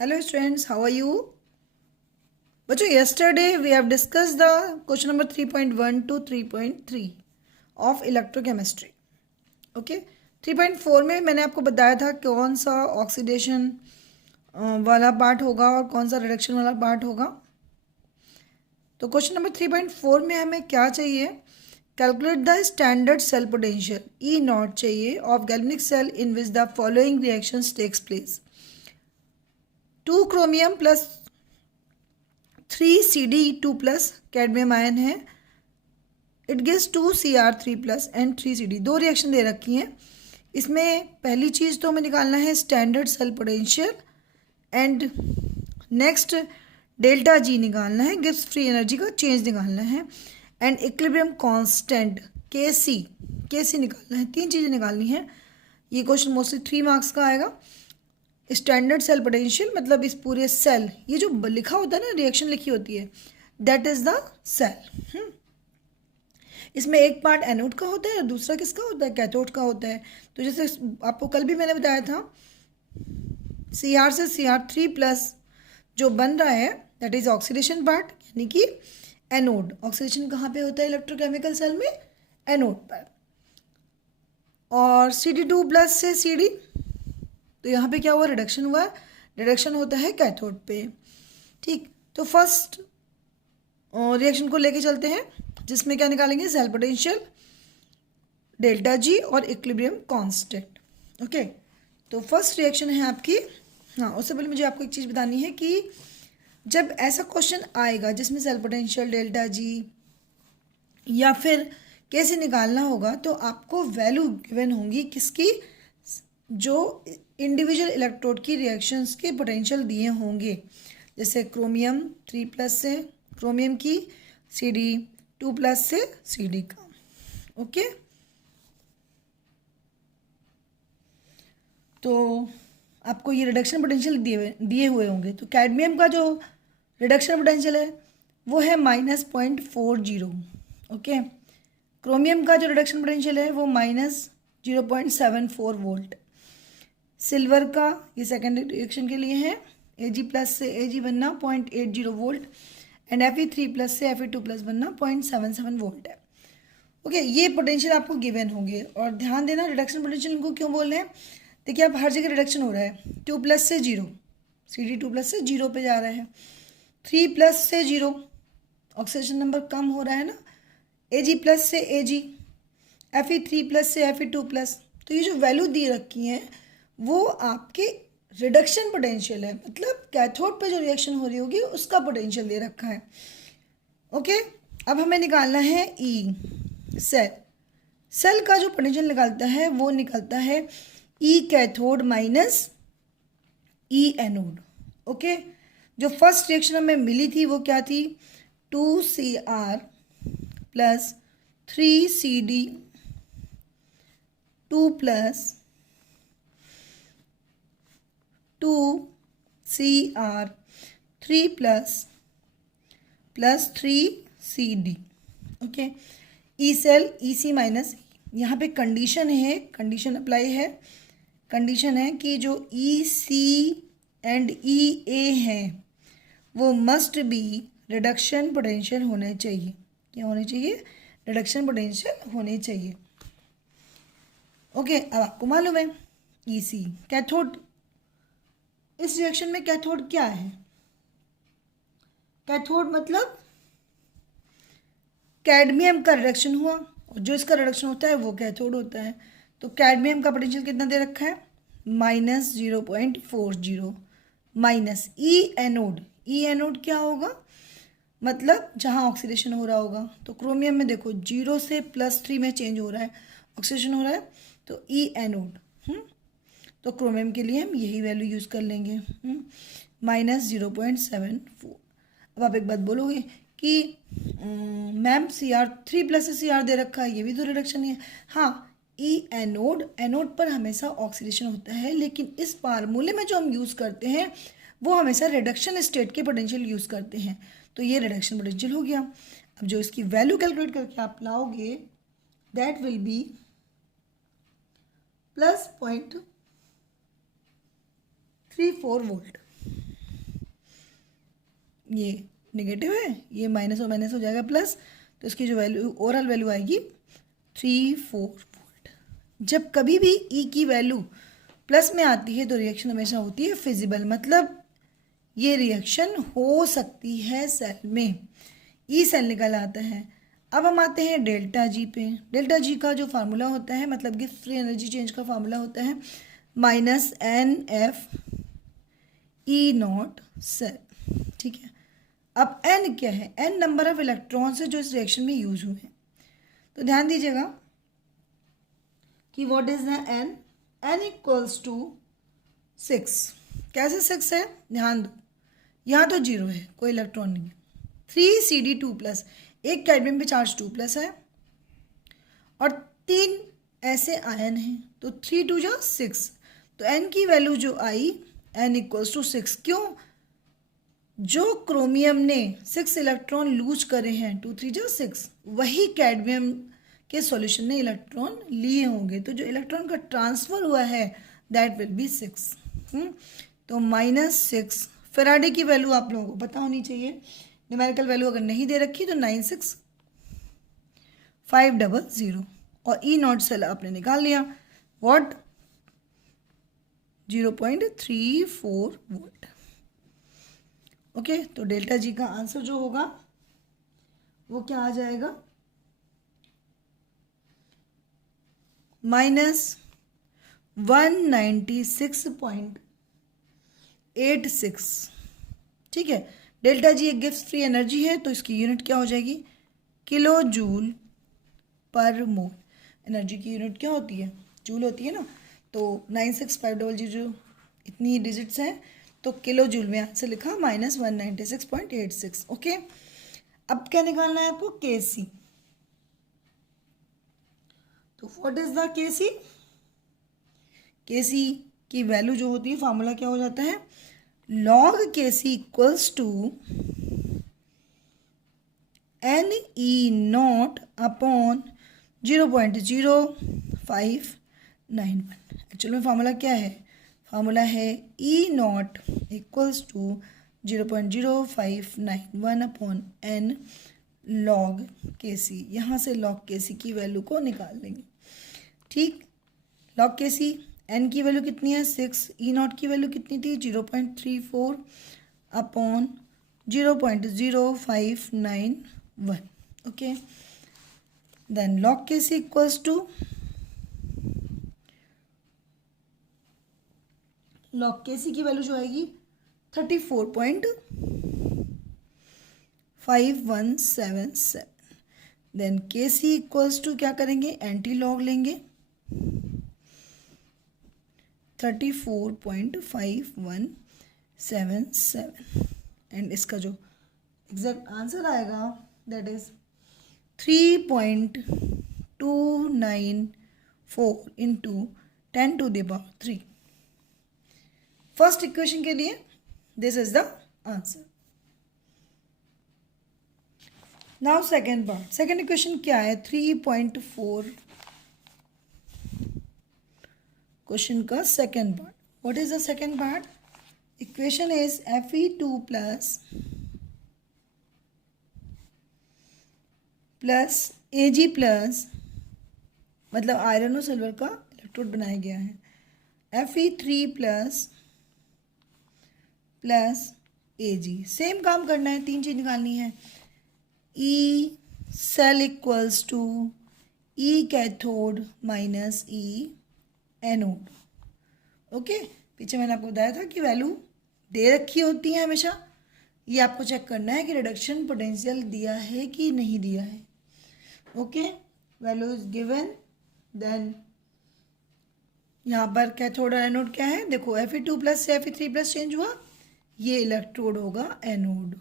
Hello students, how are you? बच्चों yesterday we have discussed the question number 3.1 to 3.3 of electrochemistry. Okay, 3.4 में मैंने आपको बताया था कौन सा ऑक्सीडेशन वाला पार्ट होगा और कौन सा रिडक्शन वाला पार्ट होगा. तो क्वेश्चन नंबर 3.4 में हमें क्या चाहिए? Calculate the standard cell potential E naught चाहिए of galvanic cell in which the following reactions takes place. 2 chromium plus 3 CD2 plus cadmium ion है. It gives 2 Cr3 plus and 3 CD. दो reaction दे रखी हैं. इसमें पहली चीज़ तो हमें निकालना है standard cell potential and next delta G निकालना है, गिव्स फ्री एनर्जी का चेंज निकालना है एंड इक्विलिब्रियम कांस्टेंट के सी निकालना है. तीन चीज़ें निकालनी है. ये क्वेश्चन मोस्टली 3 मार्क्स का आएगा. स्टैंडर्ड सेल पोटेंशियल मतलब इस पूरे सेल, ये जो लिखा होता है ना, रिएक्शन लिखी होती है, दैट इज द सेल. इसमें एक पार्ट एनोड का होता है और दूसरा किसका होता है? कैथोड का होता है. तो जैसे आपको कल भी मैंने बताया था, Cr से Cr3 प्लस जो बन रहा है दैट इज ऑक्सीडेशन पार्ट, यानी कि एनोड. ऑक्सीडेशन कहाँ पे होता है इलेक्ट्रोकेमिकल सेल में? एनोड पर. और Cd2 प्लस से Cd, तो यहाँ पे क्या हुआ? रिडक्शन हुआ. रिडक्शन होता है कैथोड पे. ठीक, तो फर्स्ट रिएक्शन को लेके चलते हैं जिसमें क्या निकालेंगे? सेल पोटेंशियल, डेल्टा जी और इक्विलिब्रियम कांस्टेंट. ओके, तो फर्स्ट रिएक्शन है आपकी. हाँ, उससे पहले मुझे आपको एक चीज़ बतानी है कि जब ऐसा क्वेश्चन आएगा जिसमें सेल पोटेंशियल, डेल्टा जी या फिर कैसे निकालना होगा, तो आपको वैल्यू गिवन होंगी किसकी? जो इंडिविजुअल इलेक्ट्रोड की रिएक्शंस के पोटेंशियल दिए होंगे. जैसे क्रोमियम 3 प्लस से क्रोमियम की, Cd2 प्लस से Cd का. ओके, तो आपको ये रिडक्शन पोटेंशियल दिए हुए होंगे. तो कैडमियम का जो रिडक्शन पोटेंशियल है वो है -0.40. ओके, क्रोमियम का जो रिडक्शन पोटेंशियल है वो -0.74 वोल्ट. सिल्वर का ये सेकेंड रिएक्शन के लिए है, Ag प्लस से Ag बनना 0.80 वोल्ट एंड Fe3 प्लस से Fe2 प्लस बनना 0.77 वोल्ट है. ओके, ये पोटेंशियल आपको गिवन होंगे. और ध्यान देना, रिडक्शन पोटेंशियल इनको क्यों बोल रहे हैं? देखिए, आप हर जगह रिडक्शन हो रहा है. 2 प्लस से 0, Cd2 प्लस से 0 पे जा रहा है. 3 प्लस से 0, ऑक्सीडेशन नंबर कम हो रहा है ना. Ag प्लस से Ag, Fe3 प्लस से Fe2 प्लस. तो ये जो वैल्यू दी रखी हैं वो आपके रिडक्शन पोटेंशियल है, मतलब कैथोड पे जो रिएक्शन हो रही होगी उसका पोटेंशियल दे रखा है. ओके, अब हमें निकालना है ई. सेल का जो पोटेंशियल निकालता है वो निकलता है E cathode minus E anode. Okay, जो फर्स्ट रिएक्शन हमें मिली थी वो क्या थी? 2 Cr plus 3 Cd2 plus 2 Cr3 plus 3 Cd. Okay, E cell E C minus. यहाँ पे कंडीशन है, कंडीशन अप्लाई है. कंडीशन है कि जो ई सी एंड ई ए हैं वो मस्ट बी रिडक्शन पोटेंशियल होने चाहिए. क्या होने चाहिए? रिडक्शन पोटेंशियल होने चाहिए. ओके, अब आपको मालूम है ई सी कैथोड. इस रिएक्शन में कैथोड क्या है? कैथोड मतलब कैडमियम का रिडक्शन हुआ और जो इसका रिडक्शन होता है वो कैथोड होता है. तो कैडमियम का पोटेंशियल कितना दे रखा है? -0.40 माइनस ई एनोड. ई एनोड क्या होगा? मतलब जहाँ ऑक्सीडेशन हो रहा होगा. तो क्रोमियम में देखो 0 से +3 में चेंज हो रहा है, ऑक्सीडेशन हो रहा है, तो ई एनोड. तो क्रोमियम के लिए हम यही वैल्यू यूज़ कर लेंगे, -0.74. अब आप एक बात बोलोगे कि मैम Cr3 प्लस से Cr दे रखा है, ये भी तो रिडक्शन ही है. हाँ, ई एनोड, एनोड पर हमेशा ऑक्सीडेशन होता है, लेकिन इस फार्मूले में जो हम यूज़ करते हैं वो हमेशा रिडक्शन स्टेट के पोटेंशियल यूज़ करते हैं. तो ये रिडक्शन पोटेंशियल हो गया. अब जो इसकी वैल्यू कैलकुलेट करके आप लाओगे दैट विल बी +0.34 वोल्ट. ये नेगेटिव है, ये माइनस और माइनस हो जाएगा प्लस, तो इसकी जो वैल्यू ओवरऑल वैल्यू आएगी 3-4 वोल्ट। जब कभी भी ई की वैल्यू प्लस में आती है तो रिएक्शन हमेशा होती है फिजिबल, मतलब ये रिएक्शन हो सकती है सेल में, ई सेल निकल आता है। अब हम आते हैं डेल्टा जी पे। डेल्टा जी का जो फार्मूला होता है, मतलब गिब्स फ्री एनर्जी चेंज का फार्मूला होता है -NF ई नॉट सेल, ठीक है। अब n क्या है? n नंबर ऑफ इलेक्ट्रॉन्स है जो इस रिएक्शन में यूज हुए हैं। तो ध्यान दीजिएगा कि what is the n? n equals to 6। कैसे 6 है? ध्यान दो, यहाँ तो 0 है, कोई इलेक्ट्रॉन नहीं है। 3CD2+, एक कैडमियम पे चार्ज 2+ है और 3 ऐसे आयन हैं, तो 3 2 जा 6, तो n की वैल्यू जो आई n इक्वल्स टू 6। क्यों? जो क्रोमियम ने 6 इलेक्ट्रॉन लूज करे हैं, 2 3 जा 6, वही कैडमियम के सॉल्यूशन ने इलेक्ट्रॉन लिए होंगे, तो जो इलेक्ट्रॉन का ट्रांसफर हुआ है दैट विल बी 6। तो -6। फेराडे की वैल्यू आप लोगों को पता होनी चाहिए, न्यूमेरिकल वैल्यू अगर नहीं दे रखी तो 96500, और ई नॉट सेल आपने निकाल लिया, व्हाट? 0.34 वोल्ट। ओके, तो डेल्टा जी का आंसर जो होगा वो क्या आ जाएगा? -196.86, ठीक है। डेल्टा जी एक गिब्स फ्री एनर्जी है, तो इसकी यूनिट क्या हो जाएगी? किलो जूल पर मोल। एनर्जी की यूनिट क्या होती है? जूल होती है ना। तो 96500 इतनी डिजिट्स हैं, तो किलो जूल में आंसर लिखा -196.86। ओके, अब क्या निकालना है आपको? केसी। तो व्हाट इज द केसी? केसी की वैल्यू जो होती है, फार्मूला क्या हो जाता है? log Kc equals to Ne0 upon 0.0591। Actual में फार्मूला क्या है? फार्मूला है E0 equals to 0.0591 upon n log Kc। यहाँ से log Kc की वैल्यू को निकाल लेंगे, ठीक। log Kc n की वैल्यू कितनी है? 6। E0 की वैल्यू कितनी थी? 0.34 upon 0.0591। Okay, then log Kc equals to log Kc की वैल्यू जो आएगी 34.5177। देन Kc इक्वल्स टू क्या करेंगे? एंटी लॉग लेंगे 34.5177, एंड इसका जो एग्जैक्ट आंसर आएगा that is 3.294 into 10⁻³ first equation के लिए this is the answer. Now second part. Second equation क्या है? 3.4 क्वेश्चन का second part. What is the second part? Equation is Fe2 plus Ag plus, मतलब iron और silver का electrode बनाया गया है, Fe3 प्लस Ag। सेम काम करना है, 3 चीज निकालनी है। E cell equals to E cathode minus E anode. Okay, पीछे मैंने आपको बताया था कि वैल्यू दे रखी होती है हमेशा, ये आपको चेक करना है कि रिडक्शन पोटेंशियल दिया है कि नहीं दिया है। Okay, value is given, then यहाँ पर कैथोड और एनोड क्या है? देखो Fe2 प्लस से Fe3 प्लस चेंज हुआ, ये इलेक्ट्रोड होगा एनोड,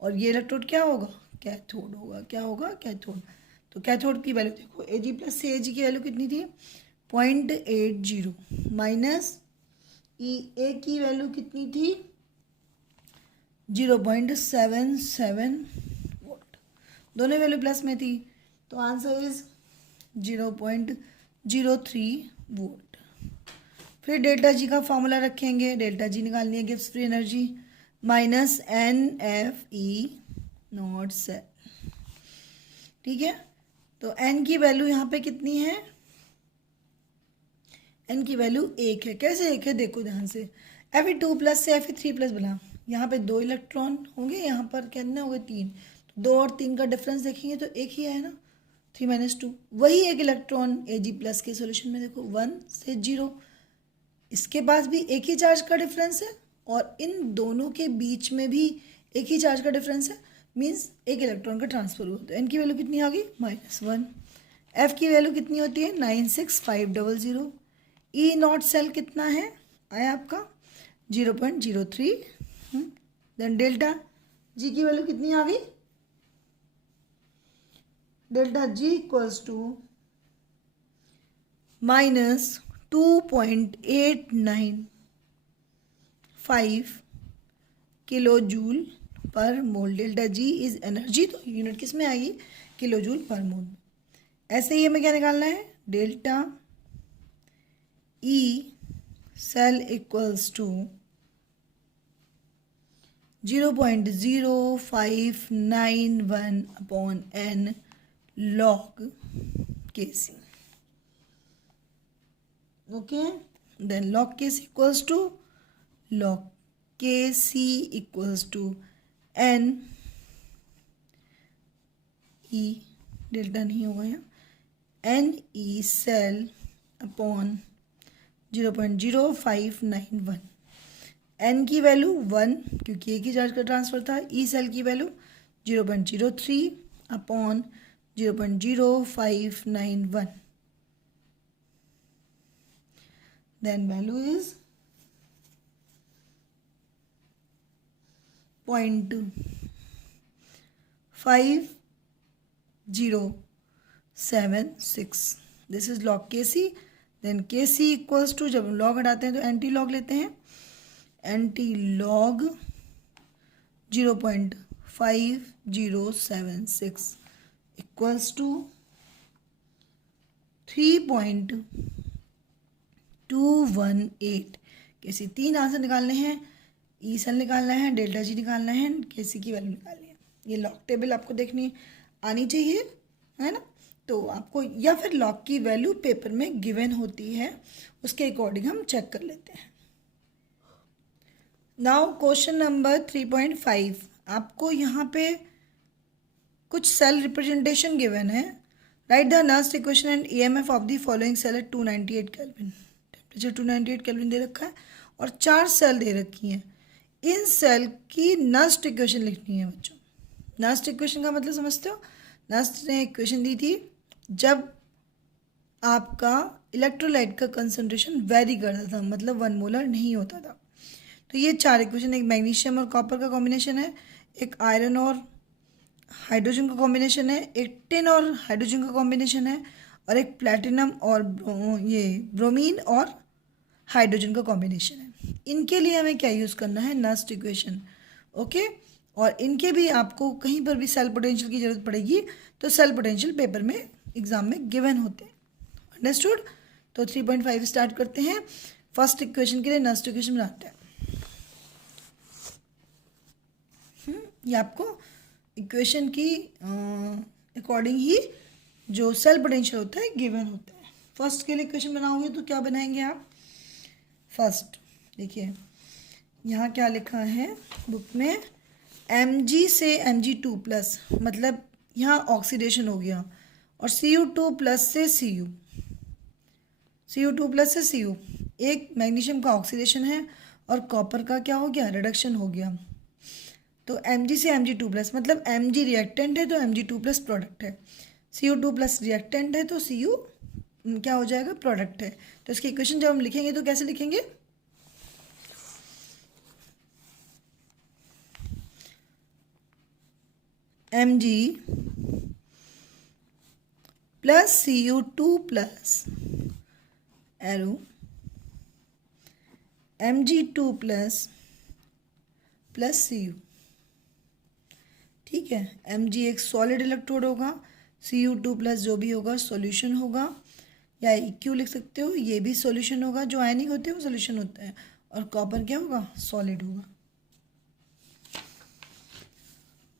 और ये इलेक्ट्रोड क्या होगा? कैथोड होगा। क्या होगा? कैथोड। तो कैथोड की वैल्यू देखो, Ag प्लस से Ag की वैल्यू कितनी थी? 0.80 माइनस E की वैल्यू कितनी थी? 0.77 वोल्ट। दोनों वैल्यू प्लस में थी, तो आंसर इज 0.03 वोल्ट। फिर डेल्टा जी का फॉर्मूला रखेंगे। डेल्टा जी निकालनी है Gibbs free energy, minus NFE0 cell. ठीक है, तो n की वैल्यू यहाँ पे कितनी है? n की वैल्यू 1 है। कैसे 1 है देखो ध्यान से, Fe2 प्लस से Fe3 प्लस बना, यहाँ पे 2 इलेक्ट्रॉन होंगे, यहाँ पर कितने हो गए 3, तो 2 और 3 का डिफरेंस देखेंगे तो एक ही है ना, 3 - 2। वही एक इलेक्ट्रॉन Ag प्लस के सोल्यूशन में देखो 1 से 0, इसके पास भी एक ही चार्ज का डिफरेंस है और इन दोनों के बीच में भी एक ही चार्ज का डिफरेंस है, मीन्स एक इलेक्ट्रॉन का ट्रांसफर हुआ। तो n की वैल्यू कितनी आ गई? -1। f की वैल्यू कितनी होती है? 96500। E0 सेल कितना है आया आपका? 0.03। देन डेल्टा जी की वैल्यू कितनी आ गई? Delta G equals to -2.895 kilo joule per mole. Delta G is energy, तो यूनिट किस में आएगी? किलो जूल पर मोल। ऐसे ही हमें क्या निकालना है? Delta E cell equals to 0.0591 upon n log Kc। Okay, then log Kc equals to log Kc equals to n E, delta नहीं होगा यहाँ, n E cell upon 0.0591। n की वैल्यू 1 क्योंकि एक ही चार्ज का ट्रांसफर था, ई सेल की वैल्यू 0.03 upon 0.0591, then value is 0.5076। This is log Kc। देन Kc इक्वल्स टू, जब हम लॉग हटाते हैं तो एंटी लॉग लेते हैं, anti log 0.5076 equals to 3.218। Kc 3 answer निकालने हैं, ई सेल निकालना है, डेल्टा जी निकालना है, Kc की वैल्यू निकालनी है। ये लॉग टेबल आपको देखनी आनी चाहिए, है ना? तो आपको, या फिर लॉग की वैल्यू पेपर में गिवन होती है, उसके अकॉर्डिंग हम चेक कर लेते हैं। नाउ क्वेश्चन नंबर 3.5, आपको यहाँ पे कुछ सेल रिप्रेजेंटेशन गिवन है। Write the Nernst equation and EMF of the following cell at 298 kelvin. Temperature 298 kelvin दे रखा है और 4 सेल दे रखी हैं। इन सेल की नस्ट इक्वेशन लिखनी है बच्चों। नस्ट इक्वेशन का मतलब समझते हो? नस्ट ने इक्वेशन दी थी जब आपका इलेक्ट्रोलाइट का कंसंट्रेशन वेरी करता था, मतलब 1 मोलर नहीं होता था। तो ये 4 इक्वेशन, एक मैग्नीशियम और कॉपर का कॉम्बिनेशन है, एक आयरन और हाइड्रोजन का कॉम्बिनेशन है, एक टिन और हाइड्रोजन का कॉम्बिनेशन है, और एक प्लैटिनम और ये ब्रोमीन और हाइड्रोजन का कॉम्बिनेशन है। इनके लिए हमें क्या यूज़ करना है? Nernst equation. ओके, और इनके भी आपको कहीं पर भी सेल पोटेंशियल की जरूरत पड़ेगी तो सेल पोटेंशियल पेपर में एग्जाम में गिवन होते हैं। अंडरस्टूड? तो 3.5 स्टार्ट करते हैं। फर्स्ट इक्वेशन के लिए नस्ट इक्वेशन बनाते हैं। ये आपको इक्वेशन की अकॉर्डिंग ही जो सेल पोटेंशियल होता है गिवन होता है। फर्स्ट के लिए इक्वेशन बनाओगे तो क्या बनाएंगे आप? फर्स्ट देखिए यहाँ क्या लिखा है बुक में, Mg से Mg2 प्लस, मतलब यहाँ ऑक्सीडेशन हो गया, और Cu2 प्लस से Cu2 प्लस से Cu, एक मैग्नीशियम का ऑक्सीडेशन है और कॉपर का क्या हो गया? रिडक्शन हो गया। तो Mg से Mg2 प्लस, मतलब Mg रिएक्टेंट है तो Mg2 प्लस प्रोडक्ट है, Cu2 प्लस रिएक्टेंट है तो Cu क्या हो जाएगा? प्रोडक्ट है। तो इसकी इक्वेशन जब हम लिखेंगे तो कैसे लिखेंगे? Mg plus Cu2 plus arrow Mg2 plus Cu। ठीक है, Mg एक सॉलिड इलेक्ट्रोड होगा, Cu2 प्लस जो भी होगा सॉल्यूशन होगा, या EQ लिख सकते हो, ये भी सॉल्यूशन होगा, जो आयनिक होते हैं वो सॉल्यूशन होता है, और कॉपर क्या होगा? सॉलिड होगा।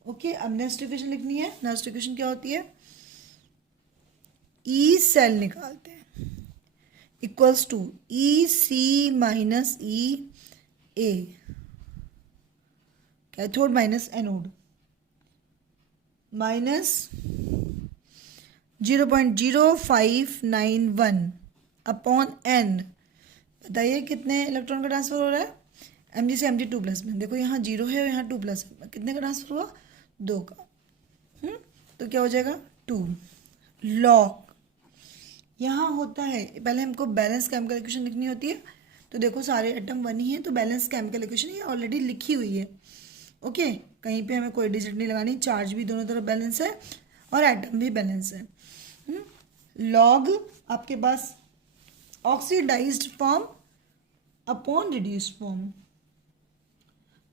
ओके, अब नेक्स्ट इक्वेशन लिखनी है। नेक्स्ट इक्वेशन क्या होती है? ई सेल निकालते हैं, equals to E C minus E A, cathode minus anode, minus 0.0591 upon N. बताइए कितने इलेक्ट्रॉन का ट्रांसफर हो रहा है? Mg से Mg2 प्लस में। देखो यहाँ 0 है और यहाँ 2 प्लस है, कितने का ट्रांसफर हुआ? 2 का। तो क्या हो जाएगा? 2 लॉग। यहाँ होता है, पहले हमको बैलेंस केमिकल इक्वेशन लिखनी होती है। तो देखो सारे एटम 1 ही है, तो बैलेंस केमिकल इक्वेशन ये ऑलरेडी लिखी हुई है। ओके, कहीं पे हमें कोई डिजिट नहीं लगानी, चार्ज भी दोनों तरफ बैलेंस है और एटम भी बैलेंस है। लॉग आपके पास oxidised form upon reduced form,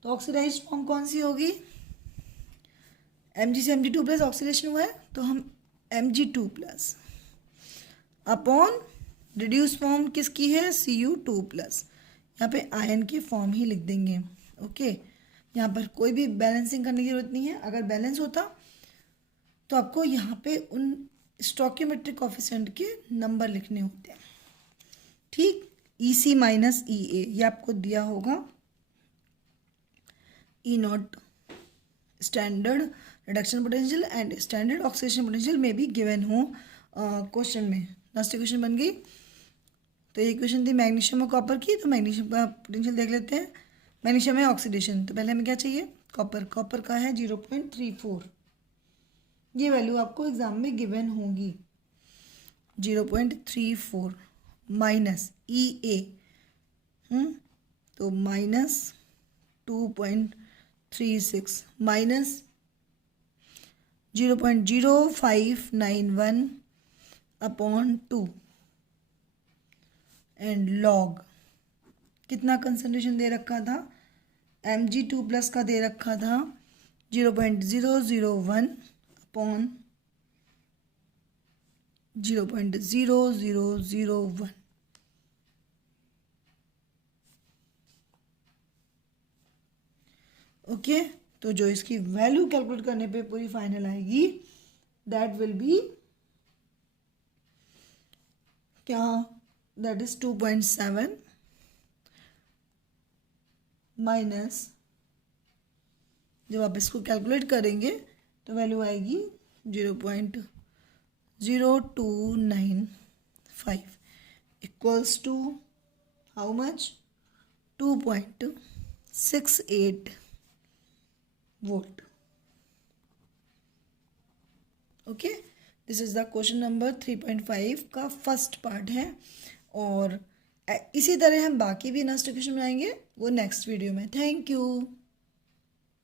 तो ऑक्सीडाइज्ड फॉर्म कौन सी होगी? Mg से Mg2 प्लस ऑक्सीडेशन हुआ है तो हम Mg2 plus upon reduce form किसकी है? Cu2 plus. यहाँ पे आयन के फॉर्म ही लिख देंगे। ओके, यहाँ पर कोई भी बैलेंसिंग करने की जरूरत नहीं है। अगर बैलेंस होता तो आपको यहाँ पे उन स्टोकियोमेट्रिक कोफिशिएंट के नंबर लिखने होते हैं। ठीक, ई सी माइनस ई ए ये आपको दिया होगा। E naught standard reduction potential and standard oxidation potential में भी गिवन हो क्वेश्चन में। लास्ट क्वेश्चन बन गई। तो ये क्वेश्चन थी मैग्नीशियम और कॉपर की, तो मैग्नीशियम का पोटेंशियल देख लेते हैं। मैग्नीशियम है ऑक्सीडेशन, तो पहले हमें क्या चाहिए? कॉपर। कॉपर का है 0.34, ये वैल्यू आपको एग्जाम में गिवन होगी। 0.34 माइनस ई ए, तो minus 2.36 minus 0.0591 upon 2 and log कितना कंसंट्रेशन दे रखा था? Mg2 प्लस का दे रखा था 0.001 अपॉन 0.0001। ओके, तो जो इसकी वैल्यू कैलकुलेट करने पे पूरी फाइनल आएगी दैट विल बी क्या? दैट इज 2.7 माइनस, जब आप इसको कैलकुलेट करेंगे तो वैल्यू आएगी 0.0295 equals to how much? 2.68 volt. Okay, this is the question number 3.5 का फर्स्ट पार्ट है। और इसी तरह हम बाकी भी नेक्स्ट क्वेश्चन बनाएंगे वो नेक्स्ट वीडियो में। Thank you.